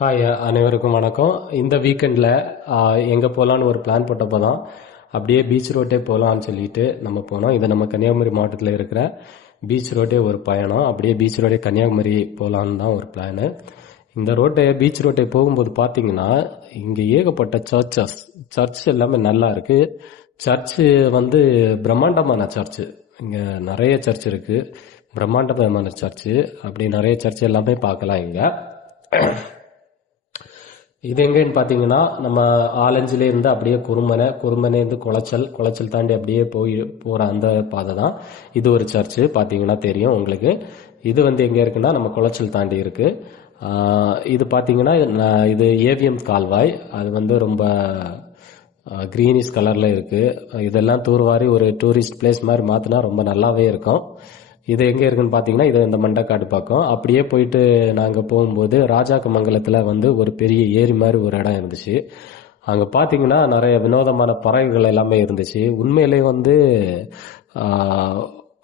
Hi, அனைவருக்கும் வணக்கம். இந்த வீக்கெண்டில் எங்கே போகலான்னு ஒரு பிளான் போட்டப்போ தான் அப்படியே பீச் ரோட்டே போகலான்னு சொல்லிட்டு நம்ம போனோம். இது நம்ம கன்னியாகுமரி மாவட்டத்தில் இருக்கிற பீச் ரோட்டே ஒரு பயணம். அப்படியே பீச் ரோட்டே கன்னியாகுமரி போகலான்னு தான் ஒரு பிளானு. இந்த பீச் ரோட்டை போகும்போது பார்த்தீங்கன்னா இங்கே ஏகப்பட்ட சர்ச் எல்லாமே நல்லா இருக்கு. சர்ச்சு வந்து பிரம்மாண்டமான சர்ச்சு. இங்கே நிறைய சர்ச் இருக்கு, பிரம்மாண்டமான சர்ச்சு. அப்படி நிறைய சர்ச் எல்லாமே பார்க்கலாம் இங்கே. இது எங்கன்னு பார்த்தீங்கன்னா நம்ம ஆலஞ்சிலே இருந்து அப்படியே குறுமனேருந்து குளச்சல் தாண்டி அப்படியே போகிற அந்த பாதை தான். இது ஒரு சர்ச்சு பார்த்தீங்கன்னா தெரியும் உங்களுக்கு. இது வந்து எங்கே இருக்குன்னா நம்ம குளச்சல் தாண்டி இருக்கு. இது பார்த்தீங்கன்னா இது ஏவிஎம் கால்வாய். அது வந்து ரொம்ப கிரீனிஷ் கலரில் இருக்கு. இதெல்லாம் தூர்வாரி ஒரு டூரிஸ்ட் பிளேஸ் மாதிரி மாற்றினா ரொம்ப நல்லாவே இருக்கும். இது எங்கே இருக்குன்னு பார்த்தீங்கன்னா இது இந்த மண்டக்காடு பக்கம். அப்படியே போயிட்டு நாங்கள் போகும்போது ராஜாக்கமங்கலத்தில் வந்து ஒரு பெரிய ஏரி மாதிரி ஒரு இடம் இருந்துச்சு. அங்கே பார்த்தீங்கன்னா நிறைய வினோதமான பறவைகள் எல்லாமே இருந்துச்சு. உண்மையிலே வந்து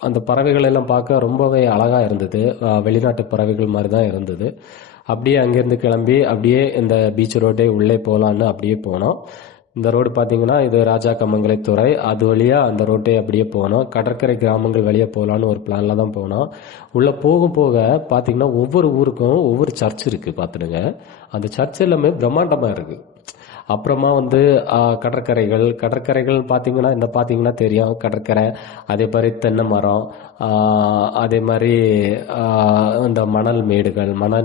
அந்த பறவைகள் எல்லாம் பார்க்க ரொம்பவே அழகாக இருந்தது. வெளிநாட்டு பறவைகள் மாதிரி தான் இருந்தது. அப்படியே அங்கேருந்து கிளம்பி அப்படியே இந்த பீச் ரோட்டே உள்ளே போகலான்னு அப்படியே போனோம். இந்த ரோடு பார்த்தீங்கன்னா இது ராஜாக்கமங்கலத்துறை. அது வழியாக அந்த ரோட்டை அப்படியே போனோம். கடற்கரை கிராமங்கள் வழியாக போகலான்னு ஒரு பிளானில் தான் போனோம். உள்ளே போக பார்த்தீங்கன்னா ஒவ்வொரு ஊருக்கும் ஒவ்வொரு சர்ச் இருக்குது பார்த்துடுங்க. அந்த சர்ச் எல்லாமே பிரம்மாண்டமாக இருக்குது. அப்புறமா வந்து கடற்கரைகள் பார்த்தீங்கன்னா இந்த பார்த்தீங்கன்னா தெரியும் கடற்கரை. அதே மாதிரி தென்னை மரம், அதே மாதிரி இந்த மணல்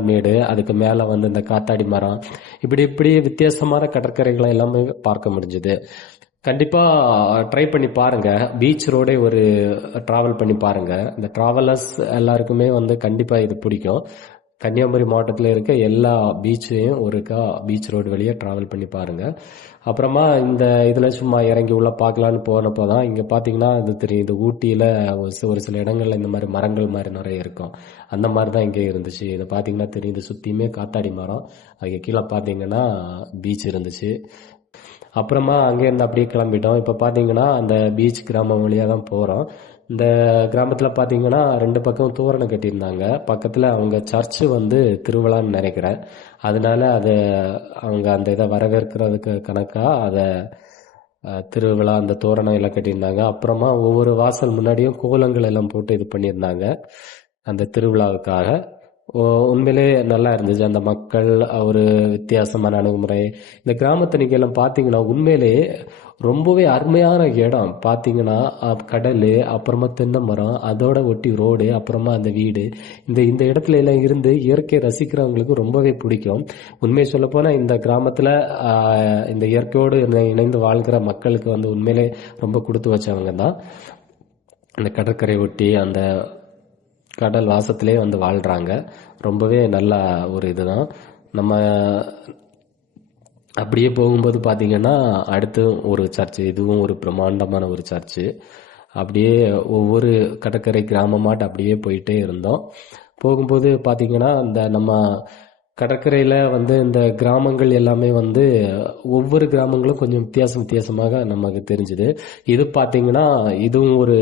மேடு, அதுக்கு மேலே வந்து இந்த காத்தாடி மரம், இப்படி வித்தியாசமான கடற்கரைகளை எல்லாமே பார்க்க முடிஞ்சுது. கண்டிப்பா ட்ரை பண்ணி பாருங்க. பீச் ரோடே ஒரு டிராவல் பண்ணி பாருங்க. இந்த டிராவலர்ஸ் எல்லாருக்குமே வந்து கண்டிப்பா இது பிடிக்கும். கன்னியாகுமரி மாவட்டத்தில் இருக்க எல்லா பீச்சையும் பீச் ரோடு வழியா டிராவல் பண்ணி பாருங்க. அப்புறமா இந்த இதுல சும்மா இறங்கி உள்ள பார்க்கலான்னு போனப்போ தான் இங்க பாத்தீங்கன்னா இது தெரியும். இது ஊட்டியில ஒரு சில இடங்கள்ல இந்த மாதிரி மரங்கள் மாதிரி நிறைய இருக்கும். அந்த மாதிரி தான் இங்கே இருந்துச்சு. இதை பாத்தீங்கன்னா தெரியும். இது சுத்தியுமே காத்தாடி மரம். அங்கே கீழே பாத்தீங்கன்னா பீச் இருந்துச்சு. அப்புறமா அங்கேருந்து அப்படியே கிளம்பிட்டோம். இப்போ பார்த்தீங்கன்னா அந்த பீச் கிராமம் வழியாக தான் போகிறோம். இந்த கிராமத்தில் பார்த்தீங்கன்னா 2 பக்கம் தோரணம் கட்டியிருந்தாங்க. பக்கத்தில் அவங்க சர்ச்சு வந்து திருவிழான்னு நினைக்கிறேன். அதனால அவங்க அந்த இதை வரவேற்கிறதுக்கு கணக்காக அதை திருவிழா அந்த தோரணம் எல்லாம் கட்டியிருந்தாங்க. அப்புறமா ஒவ்வொரு வாசல் முன்னாடியும் கோலங்கள் எல்லாம் போட்டு இது பண்ணியிருந்தாங்க அந்த திருவிழாவுக்காக. உண்மையிலே நல்லா இருந்துச்சு. அந்த மக்கள் ஒரு வித்தியாசமான அணுகுமுறை. இந்த கிராமத்தை நீங்க எல்லாம் பார்த்தீங்கன்னா உண்மையிலே ரொம்பவே அருமையான இடம். பார்த்தீங்கன்னா கடல், அப்புறமா தென்னை மரம், அதோட ஒட்டி ரோடு, அப்புறமா அந்த வீடு. இந்த இடத்துல எல்லாம் இருந்து இயற்கையை ரசிக்கிறவங்களுக்கு ரொம்பவே பிடிக்கும். உண்மையை சொல்ல போனா இந்த கிராமத்துல இந்த இயற்கையோடு இணைந்து வாழ்கிற மக்களுக்கு வந்து உண்மையிலே ரொம்ப கொடுத்து வச்சவங்க தான். அந்த கடற்கரை ஒட்டி அந்த கடல் வாசத்திலே வந்து வாழ்றாங்க. ரொம்பவே நல்ல ஒரு இதுதான். நம்ம அப்படியே போகும்போது பார்த்தீங்கன்னா அடுத்து ஒரு சர்ச்சு. இதுவும் ஒரு பிரம்மாண்டமான ஒரு சர்ச்சு. அப்படியே ஒவ்வொரு கடற்கரை கிராமமாட்டு அப்படியே போயிட்டே இருந்தோம். போகும்போது பார்த்தீங்கன்னா இந்த நம்ம கடற்கரையில் வந்து இந்த கிராமங்கள் எல்லாமே வந்து ஒவ்வொரு கிராமங்களும் கொஞ்சம் வித்தியாசமாக நமக்கு தெரிஞ்சுது. இது பார்த்தீங்கன்னா இதுவும் ஒரு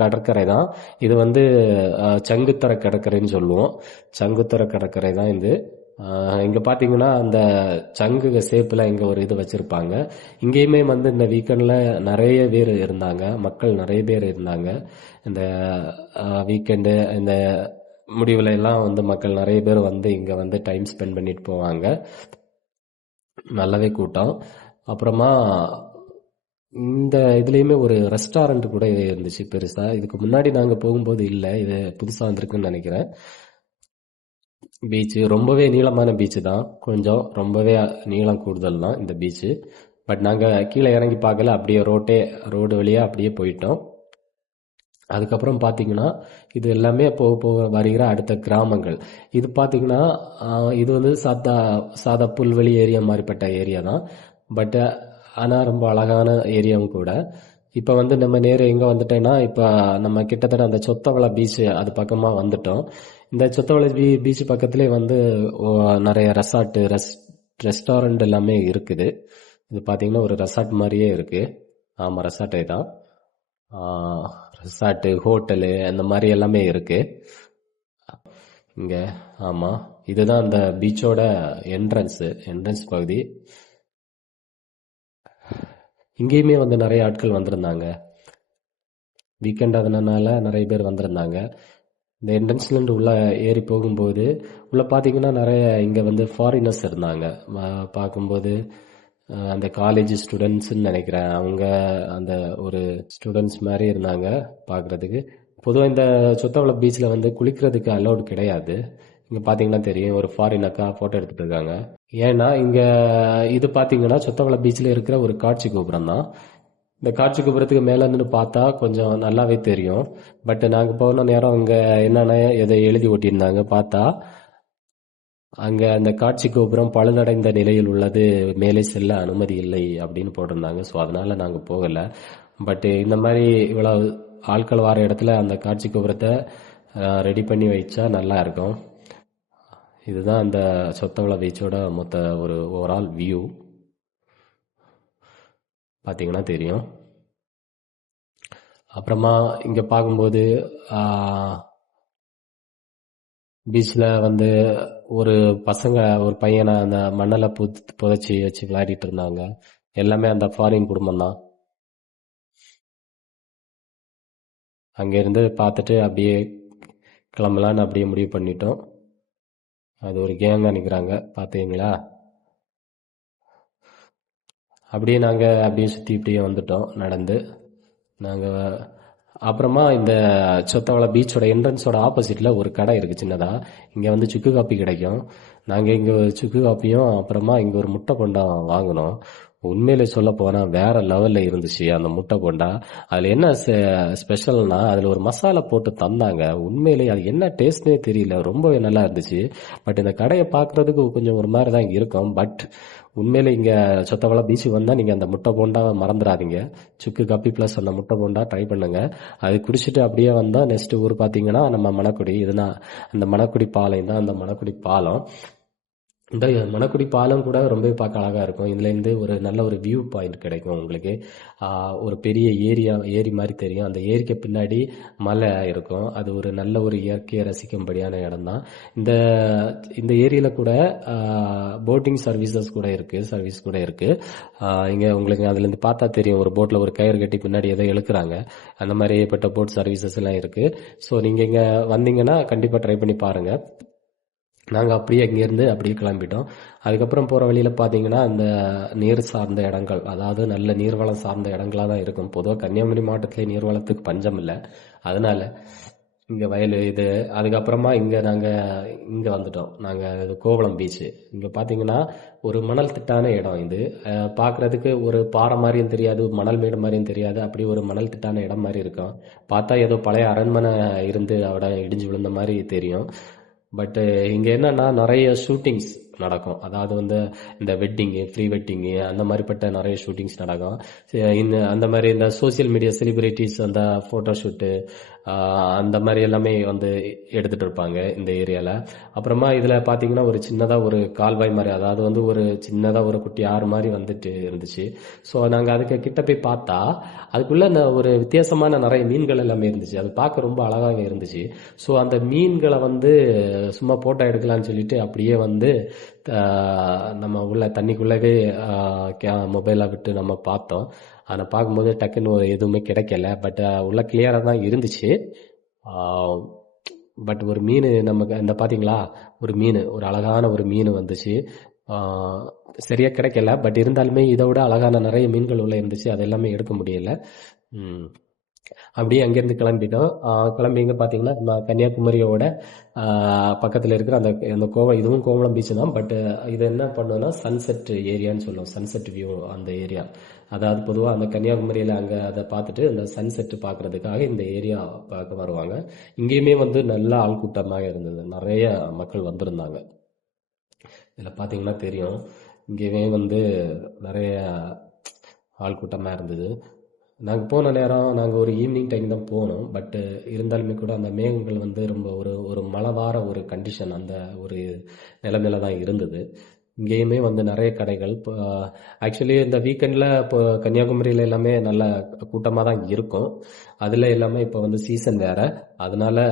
கடற்கரை தான். இது வந்து சங்குத்தர கடற்கரைன்னு சொல்லுவோம். சங்குத்தர கடற்கரை தான் இது. இங்க பாத்தீங்கன்னா அந்த சங்கு சேப்புல இங்க ஒரு இது வச்சிருப்பாங்க. இங்கேயுமே வந்து இந்த வீக்கெண்ட்ல நிறைய பேர் இருந்தாங்க. மக்கள் நிறைய பேர் இருந்தாங்க. இந்த வீக்கெண்டு இந்த முடிவுல எல்லாம் வந்து மக்கள் நிறைய பேர் வந்து இங்க வந்து டைம் ஸ்பெண்ட் பண்ணிட்டு போவாங்க. நல்லாவே கூட்டம். அப்புறமா இந்த இதுலயுமே ஒரு ரெஸ்டாரண்ட் கூட இருந்துச்சு பெருசா. இதுக்கு முன்னாடி நாங்க போகும்போது இல்லை, இது புதுசா வந்திருக்குன்னு நினைக்கிறேன். பீச் ரொம்பவே நீளமான பீச் தான். கொஞ்சம் ரொம்பவே நீளம் கூடுதல் தான் இந்த பீச்சு. பட் நாங்கள் கீழே இறங்கி பார்க்கல. அப்படியே ரோடு வழியாக அப்படியே போயிட்டோம். அதுக்கப்புறம் பார்த்தீங்கன்னா இது எல்லாமே போக போக வருகிற அடுத்த கிராமங்கள். இது பார்த்தீங்கன்னா இது வந்து சாதா புல்வெளி ஏரியா மாதிரிப்பட்ட ஏரியா தான். பட் ஆனால் ரொம்ப அழகான ஏரியாவும் கூட. இப்போ வந்து நம்ம நேரம் எங்கே வந்துட்டோன்னா இப்போ நம்ம கிட்டத்தட்ட அந்த சொத்தவள பீச் அது பக்கமாக வந்துட்டோம். இந்த சொத்தவள பீச் பக்கத்துலேயே வந்து நிறைய ரெஸ்டாரண்ட் எல்லாமே இருக்குது. இது பார்த்தீங்கன்னா ஒரு ரெசார்ட் மாதிரியே இருக்கு. ஆமாம், ரெசார்ட்டே தான். ரெசார்ட்டு, ஹோட்டலு அந்த மாதிரி எல்லாமே இருக்கு இங்கே. ஆமாம், இதுதான் அந்த பீச்சோட என்ட்ரன்ஸ் பகுதி. இங்கேயுமே வந்து நிறைய ஆட்கள் வந்திருந்தாங்க. வீக்கெண்ட் அதனால நிறைய பேர் வந்திருந்தாங்க. இந்த என்ட்ரன்ஸ்லேருந்து உள்ள ஏறி போகும்போது உள்ள பார்த்தீங்கன்னா நிறைய இங்கே வந்து ஃபாரினர்ஸ் இருந்தாங்க. பார்க்கும்போது அந்த காலேஜ் ஸ்டூடெண்ட்ஸ்ன்னு நினைக்கிறேன். அவங்க அந்த ஒரு ஸ்டூடெண்ட்ஸ் மாதிரி இருந்தாங்க பார்க்குறதுக்கு. பொதுவாக இந்த சொத்தவள பீச்சில் வந்து குளிக்கிறதுக்கு அலௌடு கிடையாது. இங்கே பார்த்தீங்கன்னா தெரியும், ஒரு ஃபாரின் அக்கா ஃபோட்டோ எடுத்துட்டு இருக்காங்க. ஏன்னா இங்கே இது பார்த்தீங்கன்னா சொத்தவள பீச்சில் இருக்கிற ஒரு காட்சி கோபுரம் தான். இந்த காட்சி கோபுரத்துக்கு மேலே நின்று பார்த்தா கொஞ்சம் நல்லாவே தெரியும். பட் நாங்கள் போன நேரம் அங்கே என்னென்ன எதை எழுதி ஒட்டியிருந்தாங்க பார்த்தா, அங்கே அந்த காட்சி கோபுரம் பழுதடைந்த நிலையில் உள்ளது, மேலே செல்ல அனுமதி இல்லை அப்படின்னு போட்டிருந்தாங்க. ஸோ அதனால நாங்கள் போகலை. பட் இந்த மாதிரி இவ்வளவு ஆட்கள் வர இடத்துல அந்த காட்சி கோபுரத்தை ரெடி பண்ணி வச்சா நல்லா இருக்கும். இதுதான் அந்த சொத்தவள பீச்சோட மொத்த ஒரு ஓவரால் வியூ பார்த்தீங்கன்னா தெரியும். அப்புறமா இங்கே பார்க்கும்போது பீச்சில் வந்து ஒரு பையனை அந்த மண்ணில் புதைச்சி வச்சு விளையாடிட்டு இருந்தாங்க. எல்லாமே அந்த ஃபாரின் குடும்பம் தான். அங்கேருந்து பார்த்துட்டு அப்படியே கிளம்பலான்னு அப்படியே முடிவு பண்ணிட்டோம். அது ஒரு கேங்காக நிற்கிறாங்க பார்த்தீங்களா. அப்படியே நாங்கள் அப்படியே சுற்றி இப்படியே வந்துட்டோம் நடந்து. நாங்கள் அப்புறமா இந்த சொத்தவள பீச்சோட என்ட்ரன்ஸோட ஆப்போசிட்டில் ஒரு கடை இருக்குது சின்னதாக. இங்கே வந்து சுக்கு காப்பி கிடைக்கும். நாங்கள் இங்கே ஒரு சுக்கு காப்பியும் அப்புறமா இங்கே ஒரு முட்டை போண்டா வாங்கினோம். உண்மையிலே சொல்ல போனால் வேற லெவலில் இருந்துச்சு அந்த முட்டை போண்டா. அதில் என்ன ஸ்பெஷல்னா அதில் ஒரு மசாலா போட்டு தந்தாங்க. உண்மையிலே அது என்ன டேஸ்ட்னே தெரியல, ரொம்பவே நல்லா இருந்துச்சு. பட் இந்த கடையை பார்க்குறதுக்கு கொஞ்சம் ஒரு மாதிரி தான் இருக்கும். பட் உண்மையிலே இங்கே சொத்தவள பீச்சுக்கு வந்தால் நீங்கள் அந்த முட்டை போண்டாவை மறந்துடாதீங்க. சுக்கு காப்பி ப்ளஸ் அந்த முட்டை போண்டா ட்ரை பண்ணுங்க. அது குடிச்சிட்டு அப்படியே வந்தால் நெக்ஸ்ட் ஊர் பார்த்தீங்கன்னா நம்ம மணக்குடி. இதுதான் அந்த மணக்குடி பாலம் தான், அந்த மணக்குடி பாலம். இந்த மணக்குடி பாலம் கூட ரொம்பவே பார்க்க அழகாக இருக்கும். இதுலேருந்து ஒரு நல்ல ஒரு வியூ பாயிண்ட் கிடைக்கும் உங்களுக்கு. ஒரு பெரிய ஏரி மாதிரி தெரியும். அந்த ஏரிக்கு பின்னாடி மலை இருக்கும். அது ஒரு நல்ல ஒரு இயற்கையை ரசிக்கும்படியான இடம் தான். இந்த இந்த ஏரியில் கூட போட்டிங் சர்வீஸ் கூட இருக்குது. இங்கே உங்களுக்கு அதுலேருந்து பார்த்தா தெரியும், ஒரு போட்டில் ஒரு கயிறு கட்டி பின்னாடி ஏதோ இழுக்கிறாங்க. அந்த மாதிரி ஏற்பட்ட போட் சர்வீசஸ் எல்லாம் இருக்குது. ஸோ நீங்கள் இங்கே வந்தீங்கன்னா கண்டிப்பாக ட்ரை பண்ணி பாருங்கள். நாங்கள் அப்படியே இங்கேருந்து அப்படியே கிளம்பிட்டோம். அதுக்கப்புறம் போகிற வழியில் பார்த்தீங்கன்னா அந்த நீர் சார்ந்த இடங்கள், அதாவது நல்ல நீர்வளம் சார்ந்த இடங்களாக தான் இருக்கும். பொதுவாக கன்னியாகுமரி மாவட்டத்திலே நீர்வளத்துக்கு பஞ்சம் இல்லை. அதனால் இங்கே வயல் இது. அதுக்கப்புறமா இங்கே வந்துட்டோம். நாங்கள் கோவளம் பீச்சு. இங்கே பார்த்தீங்கன்னா ஒரு மணல் திட்டான இடம் இது. பார்க்குறதுக்கு ஒரு பாறை மாதிரியும் தெரியாது, மணல் மேடு மாதிரியும் தெரியாது. அப்படி ஒரு மணல் திட்டான இடம் மாதிரி இருக்கும். பார்த்தா ஏதோ பழைய அரண்மனை இருந்து அவட இடிஞ்சு விழுந்த மாதிரி தெரியும். பட்டு இங்கே என்னன்னா நிறைய ஷூட்டிங்ஸ் நடக்கும். அதாவது வந்து இந்த வெட்டிங்கு, ப்ரீ வெட்டிங்கு, அந்த மாதிரிப்பட்ட நிறைய ஷூட்டிங்ஸ் நடக்கும். அந்த மாதிரி இந்த சோசியல் மீடியா செலிபிரிட்டிஸ் அந்த ஃபோட்டோ ஷூட்டு அந்த மாதிரி எல்லாமே வந்து எடுத்துகிட்டு இருப்பாங்க இந்த ஏரியாவில். அப்புறமா இதில் பார்த்தீங்கன்னா ஒரு சின்னதாக ஒரு கால்வாய் மாதிரி, அதாவது வந்து ஒரு சின்னதாக ஒரு குட்டி ஆறு மாதிரி வந்துட்டு இருந்துச்சு. ஸோ நாங்கள் அதுக்கு கிட்ட போய் பார்த்தா அதுக்குள்ளே ஒரு வித்தியாசமான நிறைய மீன்கள் எல்லாமே இருந்துச்சு. அது பார்க்க ரொம்ப அழகாக இருந்துச்சு. ஸோ அந்த மீன்களை வந்து சும்மா ஃபோட்டோ எடுக்கலான்னு சொல்லிட்டு அப்படியே வந்து நம்ம உள்ள தண்ணிக்குள்ளவே மொபைலை விட்டு நம்ம பார்த்தோம். ஆனால் பார்க்கும்போது டக்குன்னு எதுவுமே கிடைக்கல. பட் உள்ள கிளியராக தான் இருந்துச்சு. பட் ஒரு மீன் நமக்கு இந்த பார்த்தீங்களா, ஒரு அழகான ஒரு மீன் வந்துச்சு. சரியாக கிடைக்கல. பட் இருந்தாலுமே இதை விட அழகான நிறைய மீன்கள் உள்ள இருந்துச்சு. அது எல்லாமே எடுக்க முடியல. அப்படியே அங்கேருந்து கிளம்பிட்டோம். கிளம்பி எங்கே பார்த்தீங்கன்னா நம்ம கன்னியாகுமரியோட பக்கத்தில் இருக்கிற அந்த இதுவும் கோவளம் பீச் தான். பட் இது என்ன பண்ணோன்னா சன்செட் ஏரியான்னு சொல்லுவோம். சன்செட் வியூ அந்த ஏரியா. அதாவது பொதுவாக அந்த கன்னியாகுமரியில் அங்கே அதை பார்த்துட்டு அந்த சன்செட்டு பார்க்குறதுக்காக இந்த ஏரியா பார்க்க வருவாங்க. இங்கேயுமே வந்து நல்ல ஆள் கூட்டமாக இருந்தது. நிறைய மக்கள் வந்திருந்தாங்க. இதில் பார்த்தீங்கன்னா தெரியும், இங்கேயுமே வந்து நிறைய ஆள் கூட்டமாக இருந்தது. நாங்கள் போன நேரம் நாங்கள் ஒரு ஈவினிங் டைம் தான் போனோம். பட்டு இருந்தாலுமே கூட அந்த மேகங்கள் வந்து ரொம்ப ஒரு மழை வார ஒரு கண்டிஷன், அந்த ஒரு நிலைமையில தான் இருந்தது. இங்கேயுமே வந்து நிறைய கடைகள் இப்போ ஆக்சுவலி இந்த வீக்கெண்டில் இப்போ கன்னியாகுமரியில் எல்லாமே நல்ல கூட்டமாக தான் இருக்கும். அதில் எல்லாமே இப்போ வந்து சீசன் வேறு. அதனால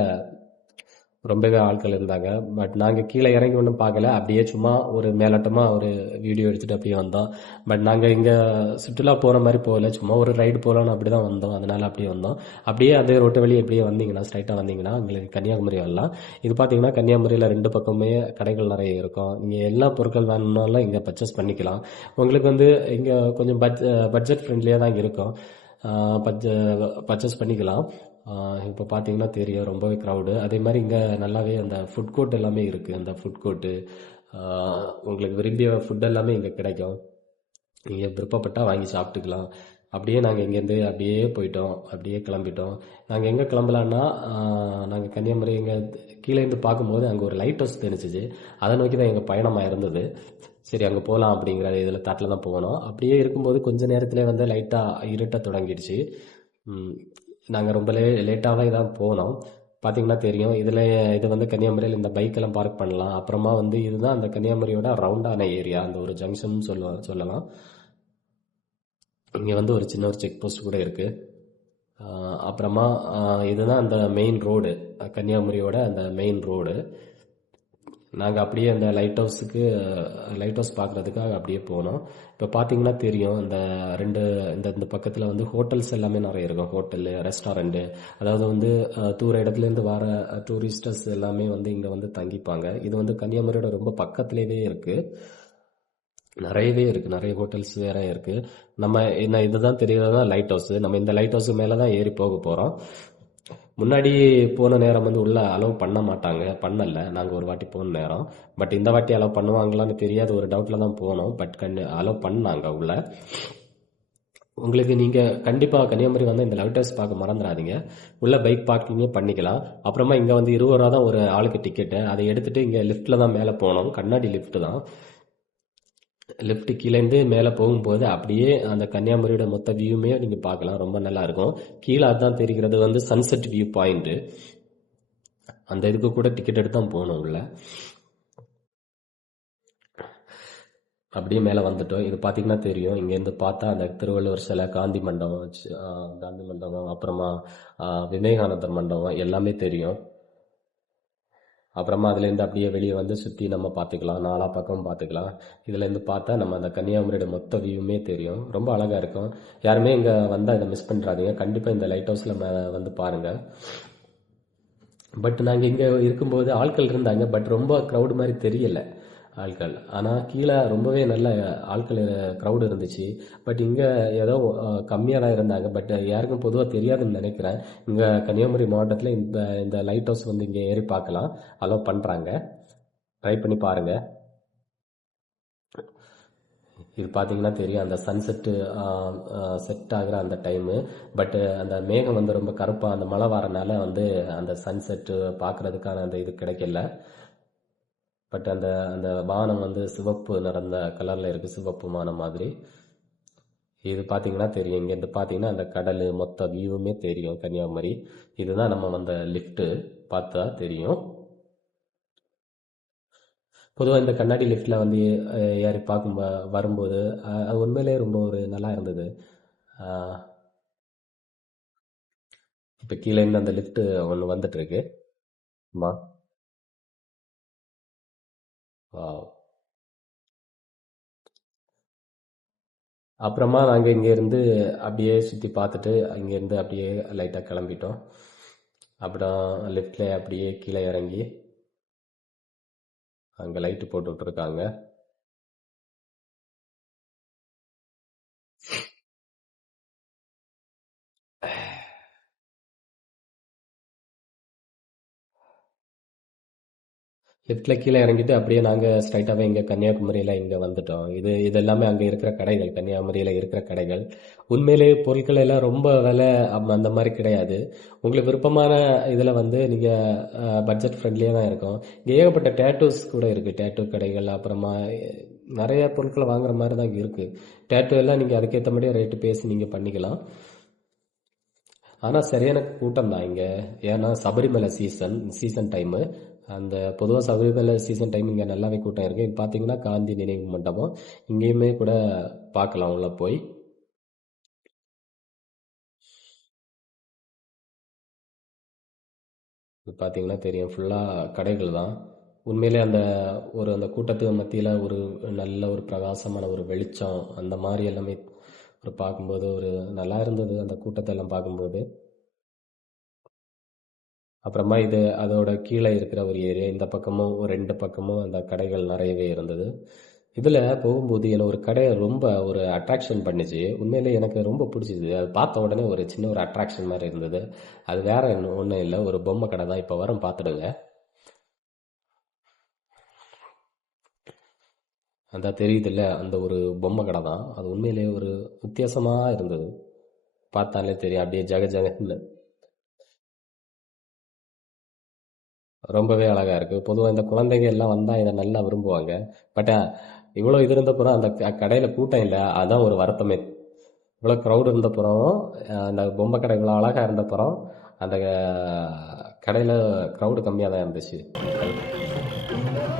ரொம்பவே ஆட்கள் இருந்தாங்க. பட் நாங்கள் கீழே இறங்கி ஒன்றும் பார்க்கல. அப்படியே சும்மா ஒரு மேலோட்டமாக ஒரு வீடியோ எடுத்துகிட்டு அப்படியே வந்தோம். பட் நாங்கள் இங்கே சுற்றுலா போகிற மாதிரி போகல, சும்மா ஒரு ரைடு போகலான்னு அப்படி தான் வந்தோம். அதனால அப்படியே வந்தோம். அப்படியே அதே ரோட்டு வழி அப்படியே வந்தீங்கன்னா, ஸ்ட்ரைட்டாக வந்தீங்கன்னா உங்களுக்கு கன்னியாகுமரி வரலாம். இது பார்த்தீங்கன்னா கன்னியாகுமரியில் ரெண்டு பக்கமே கடைகள் நிறைய இருக்கும். நீங்கள் எல்லா பொருட்கள் வேணும்னாலும் இங்கே பர்ச்சேஸ் பண்ணிக்கலாம். உங்களுக்கு வந்து இங்கே கொஞ்சம் பட்ஜெட் ஃப்ரெண்ட்லியாக தான் இருக்கும். பர்ச்சேஸ் பண்ணிக்கலாம். இப்போ பார்த்தீங்கன்னா தெரியும் ரொம்பவே க்ரௌடு. அதே மாதிரி இங்கே நல்லாவே அந்த ஃபுட் கோர்ட் எல்லாமே இருக்குது. அந்த ஃபுட் கோர்ட்டு உங்களுக்கு விரும்பிய ஃபுட் எல்லாமே இங்கே கிடைக்கும். நீங்கள் விருப்பப்பட்டால் வாங்கி சாப்பிட்டுக்கலாம். அப்படியே நாங்கள் இங்கேருந்து அப்படியே போயிட்டோம், அப்படியே கிளம்பிட்டோம். நாங்கள் எங்கே கிளம்பலான்னா, நாங்கள் கன்னியாகுமரி இங்கே கீழேருந்து பார்க்கும்போது அங்கே ஒரு லைட் ஹவுஸ் தெரிஞ்சிச்சு. அதை நோக்கி தான் எங்கள் பயணமாக இருந்தது. சரி அங்கே போகலாம் அப்படிங்கிற இதில் தாட்டில் தான் போனோம். அப்படியே இருக்கும்போது கொஞ்ச நேரத்திலே வந்து லைட்டாக இருட்ட தொடங்கிடுச்சு. நாங்கள் ரொம்ப லேட்டாகவே தான் போனோம். பார்த்தீங்கன்னா தெரியும் இதில் இது வந்து கன்னியாகுமரியில் இந்த பைக்கெல்லாம் பார்க் பண்ணலாம். அப்புறமா வந்து இதுதான் அந்த கன்னியாகுமரியோட ரவுண்டான ஏரியா, அந்த ஒரு ஜங்ஷன் சொல்லலாம். இங்கே வந்து ஒரு சின்ன ஒரு செக் போஸ்ட் கூட இருக்குது. அப்புறமா இதுதான் அந்த மெயின் ரோடு, கன்னியாகுமரியோட அந்த மெயின் ரோடு. நாங்கள் அப்படியே அந்த லைட் ஹவுஸ் பார்க்குறதுக்காக அப்படியே போனோம். இப்போ பார்த்தீங்கன்னா தெரியும் இந்த ரெண்டு இந்த பக்கத்தில் வந்து ஹோட்டல்ஸ் எல்லாமே நிறைய இருக்கும். ஹோட்டலு, ரெஸ்டாரண்ட்டு, அதாவது வந்து தூர இடத்துலேருந்து வர டூரிஸ்டர்ஸ் எல்லாமே வந்து இங்கே வந்து தங்கிப்பாங்க. இது வந்து கன்னியாகுமரியோட ரொம்ப பக்கத்துலேயே இருக்குது. நிறையவே இருக்குது, நிறைய ஹோட்டல்ஸ் வேற இருக்குது. நம்ம என்ன இதுதான் தெரியறது தான் லைட் ஹவுஸ். நம்ம இந்த லைட் ஹவுஸ் மேலே தான் ஏறி போக போகிறோம். முன்னாடி போன நேரம் வந்து உள்ள அலோவ் பண்ணல. நாங்கள் ஒரு வாட்டி போன நேரம். பட் இந்த வாட்டி அலோவ் பண்ணுவாங்களான்னு தெரியாது, ஒரு டவுட்டில் தான் போனோம். பட் அலோவ் பண்ணாங்க உள்ள. உங்களுக்கு நீங்கள் கண்டிப்பாக கன்னியாகுமரி வந்து இந்த லைட் ஹவுஸ் பார்க்க மறந்துடாதீங்க. உள்ள பைக் பார்க்கிங்கே பண்ணிக்கலாம். அப்புறமா இங்கே வந்து 20 ரூபா தான் ஒரு ஆளுக்கு டிக்கெட்டு. அதை எடுத்துகிட்டு இங்கே லிஃப்ட்டில் தான் மேலே போனோம். கண்ணாடி லிஃப்ட் தான். லெஃப்ட் கீழேருந்து மேலே போகும்போது அப்படியே அந்த கன்னியாகுமரியோட மொத்த வியூமே நீங்கள் பார்க்கலாம். ரொம்ப நல்லா இருக்கும். கீழே அதான் தெரிகிறது வந்து சன்செட் வியூ பாயிண்ட்டு. அந்த இதுக்கு கூட டிக்கெட் எடுத்து தான் போகணும் உள்ள. அப்படியே மேலே வந்துட்டோம். இது பார்த்தீங்கன்னா தெரியும், இங்கேருந்து பார்த்தா அந்த திருவள்ளுவர் சிலை, காந்தி மண்டபம், அப்புறமா விவேகானந்தர் மண்டபம் எல்லாமே தெரியும். அப்புறமா அதுலேருந்து அப்படியே வெளியே வந்து சுற்றி நம்ம பார்த்துக்கலாம், நாலா பக்கம் பார்த்துக்கலாம். இதுலேருந்து பார்த்தா நம்ம அந்த கன்னியாகுமரியோட மொத்த வியூமே தெரியும். ரொம்ப அழகாக இருக்கும். யாருமே இங்கே வந்தால் இதை மிஸ் பண்ணுறாதீங்க. கண்டிப்பாக இந்த லைட் ஹவுஸில் வந்து பாருங்கள். பட் நாங்கள் இங்கே இருக்கும்போது ஆட்கள் இருந்தாங்க. பட் ரொம்ப க்ரௌடு மாதிரி தெரியலை ஆட்கள். ஆனால் கீழே ரொம்பவே நல்ல ஆட்கள் க்ரௌடு இருந்துச்சு. பட் இங்கே ஏதோ கம்மியாக தான் இருந்தாங்க. பட் யாருக்கும் பொதுவாக தெரியாதுன்னு நினைக்கிறேன். இங்கே கன்னியாகுமரி மாவட்டத்தில் இந்த லைட் ஹவுஸ் வந்து இங்கே ஏறி பார்க்கலாம், அலோவ் பண்ணுறாங்க. ட்ரை பண்ணி பாருங்கள். இது பார்த்தீங்கன்னா தெரியும் அந்த சன்செட்டு செட் ஆகிற அந்த டைமு. பட்டு அந்த மேகம் வந்து ரொம்ப கருப்பாக அந்த மழை வரனால வந்து அந்த சன்செட்டு பார்க்குறதுக்கான அந்த இது கிடைக்கல. பட் அந்த அந்த வானம் வந்து சிவப்பு நிறந்த கலரில் இருக்குது, சிவப்பு வானம் மாதிரி. இது பார்த்தீங்கன்னா தெரியும், இங்கேருந்து பார்த்தீங்கன்னா அந்த கடல் மொத்த வியூவுமே தெரியும் கன்னியாகுமரி. இதுதான் நம்ம வந்த லிஃப்ட்டு, பார்த்தா தெரியும். பொதுவாக இந்த கண்ணாடி லிஃப்ட்டில் வந்து ஏறி வரும்போது அது உண்மையிலே ரொம்ப ஒரு நல்லா இருந்தது. இப்போ கீழேருந்து அந்த லிஃப்ட்டு ஒன்று வந்துட்டுருக்கு. ஆமாம். வாவ். அப்புறமா நாங்கள் இங்கேருந்து அப்படியே சுற்றி பார்த்துட்டு அங்கேருந்து அப்படியே லைட்டாக கிளம்பிட்டோம். அப்புறம் லிஃப்டில் அப்படியே கீழே இறங்கி அங்கே லைட்டு போட்டு விட்ருக்காங்க. லிஃப்ட்டில் கீழே இறங்கிட்டு அப்படியே நாங்கள் ஸ்ட்ரைட்டாகவே இங்கே கன்னியாகுமரியில் இங்கே வந்துட்டோம். இது எல்லாமே அங்கே இருக்கிற கடைகள், கன்னியாகுமரியில் இருக்கிற கடைகள். உண்மையிலே பொருட்கள் எல்லாம் ரொம்ப விலை அந்த மாதிரி கிடையாது. உங்களுக்கு விருப்பமான இதில் வந்து நீங்கள் பட்ஜெட் ஃப்ரெண்ட்லியாக தான் இருக்கும். இங்கே ஏகப்பட்ட டேட்டூஸ் கூட இருக்குது, டேட்டூ கடைகள். அப்புறமா நிறைய பொருட்களை வாங்குற மாதிரி தான் இங்கே இருக்குது. டேட்டூ எல்லாம் நீங்கள் அதுக்கேற்ற மாதிரியே ரேட்டு பேசி நீங்கள் பண்ணிக்கலாம். ஆனால் சரியான கூட்டம் தான் இங்கே. ஏன்னா சபரிமலை சீசன் டைமு. அந்த பொதுவாக சபரிமலை சீசன் டைம் இங்கே நல்லாவே கூட்டம் இருக்குது. இப்போ பார்த்தீங்கன்னா காந்தி நினைவு மண்டபம், இங்கேயுமே கூட பார்க்கலாம் உள்ள போய். இது பார்த்தீங்கன்னா தெரியும், ஃபுல்லாக கடைகள் தான். உண்மையிலே அந்த கூட்டத்துக்கு மத்தியில் ஒரு நல்ல ஒரு பிரகாசமான ஒரு வெளிச்சம் அந்த மாதிரி எல்லாமே ஒரு பார்க்கும்போது ஒரு நல்லா இருந்தது அந்த கூட்டத்தை எல்லாம் பார்க்கும்போது. அப்புறமா இது அதோட கீழே இருக்கிற ஒரு ஏரியா, இந்த பக்கமும் ஒரு 2 பக்கமும் அந்த கடைகள் நிறையவே இருந்தது. இதில் போகும்போது எனக்கு ஒரு கடை ரொம்ப ஒரு அட்ராக்ஷன் பண்ணிச்சு. உண்மையிலே எனக்கு ரொம்ப பிடிச்சிது. அது பார்த்த உடனே ஒரு சின்ன ஒரு அட்ராக்ஷன் மாதிரி இருந்தது. அது வேற ஒன்றும் இல்லை, ஒரு பொம்மை கடை தான். இப்போ வரும் பார்த்துடுங்க. அந்த தெரியுதுல்ல, அந்த ஒரு பொம்மை கடை தான். அது உண்மையிலே ஒரு வித்தியாசமாக இருந்தது. பார்த்தாலே தெரியும், அப்படியே ஜக ஜகன்னு ரொம்பவே அழகா இருக்கு. பொதுவாக இந்த குழந்தைங்க எல்லாம் வந்தால் இதை நல்லா விரும்புவாங்க. பட் இவ்வளோ இது இருந்தப்புறம் அந்த கடையில் கூட்டம் இல்லை, அதான் ஒரு வருத்தமே. இவ்வளோ க்ரௌட் இருந்தப்புறம் அந்த பொம்மை கடை இவ்வளோ அழகாக இருந்தப்புறம் அந்த கடையில் க்ரௌடு கம்மியாக தான் இருந்துச்சு.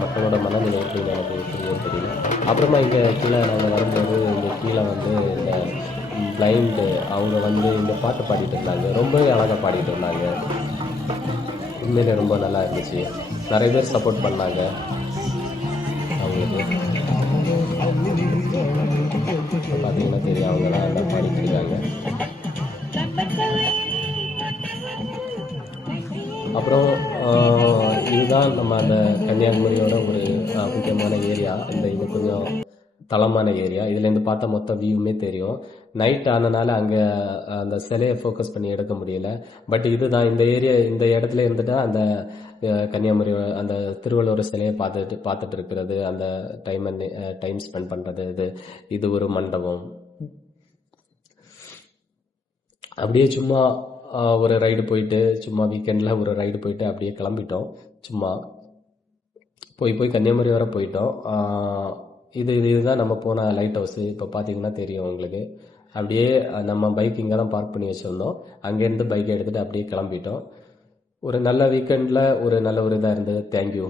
மக்களோட மனநிலை எப்படின்னு எனக்கு புரியவே தெரியல. அப்புறமா இங்கே கீழே நாங்கள் வரும்போது இங்கே கீழே வந்து இந்த பிளைண்டு அவங்க வந்து இந்த பாட்டு பாடிட்டு இருந்தாங்க. ரொம்பவே அழகாக பாடிட்டு இருந்தாங்க. உண்மையிலே ரொம்ப நல்லா இருந்துச்சு. நிறைய பேர் சப்போர்ட் பண்ணாங்க அவங்களுக்கு. இப்போ பார்த்தீங்கன்னா தெரியும், அவங்க தான் எல்லாம் பாடிட்டு இருக்காங்க. அப்புறம் இதுதான் நம்ம அந்த கன்னியாகுமரியோட ஒரு முக்கியமான ஏரியா. இது கொஞ்சம் தளமான ஏரியா. இதுலேருந்து பார்த்தா மொத்த வியூவுமே தெரியும். நைட் ஆனனால அங்கே அந்த சிலையை ஃபோக்கஸ் பண்ணி எடுக்க முடியல. பட் இதுதான் இந்த ஏரியா, இந்த இடத்துல இருந்துட்டா அந்த கன்னியாகுமரி அந்த திருவள்ளுவர் சிலையை பார்த்துட்டு இருக்கிறது, அந்த டைம் ஸ்பெண்ட் பண்ணுறது, இது ஒரு மண்டபம். அப்படியே சும்மா ஒரு ரைடு போயிட்டு, சும்மா வீக்கெண்டில் ஒரு ரைடு போயிட்டு அப்படியே கிளம்பிட்டோம். சும்மா போய் கன்னியாகுமரி வரை போயிட்டோம். இதுதான் நம்ம போன லைட் ஹவுஸு. இப்போ பார்த்தீங்கன்னா தெரியும் உங்களுக்கு. அப்படியே நம்ம பைக் இங்கே தான் பார்க் பண்ணி வச்சுருந்தோம். அங்கேருந்து பைக்கை எடுத்துகிட்டு அப்படியே கிளம்பிட்டோம். ஒரு நல்ல வீக்கெண்டில் ஒரு நல்ல ஒரு இதாக இருந்தது. தேங்க்யூ.